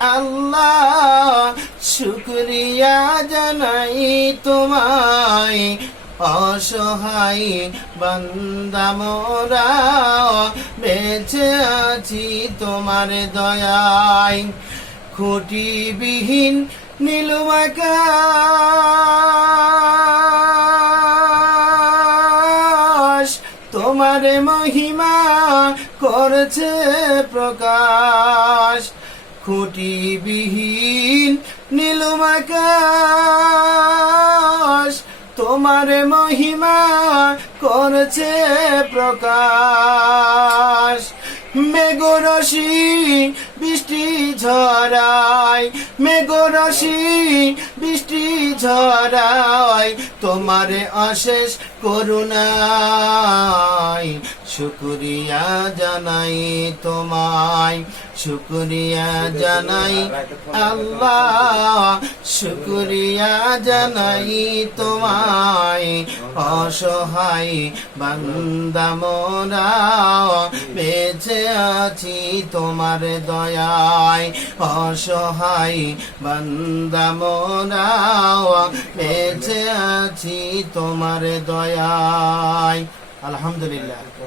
আল্লাহ, শুক্রিয়া জানাই তোমায়। অসহায় বান্দা মোরা, বেঁচে আছি তোমার দয়ায়। খুঁটিবিহীন নীলমাকাশ তোমার মহিমা করছে প্রকাশ। খুঁটিবিহীন নীলমাকাশ তোমার মহিমা করছে প্রকাশ। মেঘরসি বৃষ্টি ঝরায় মেঘরসি বৃষ্টি ঝরায়, তোমার অশেষ করুণায়। শুক্রিয়া জানাই তোমায়, শুক্রিয়া জানাই আল্লাহ, শুক্রিয়া জানাই তোমায়। অসহায় বান্দা মোরা বেঁচে আছি তোমার দয়ায়। অসহায় বান্দা মোরা বেঁচে আছি তোমার দয়ায়। আলহামদুলিল্লাহ।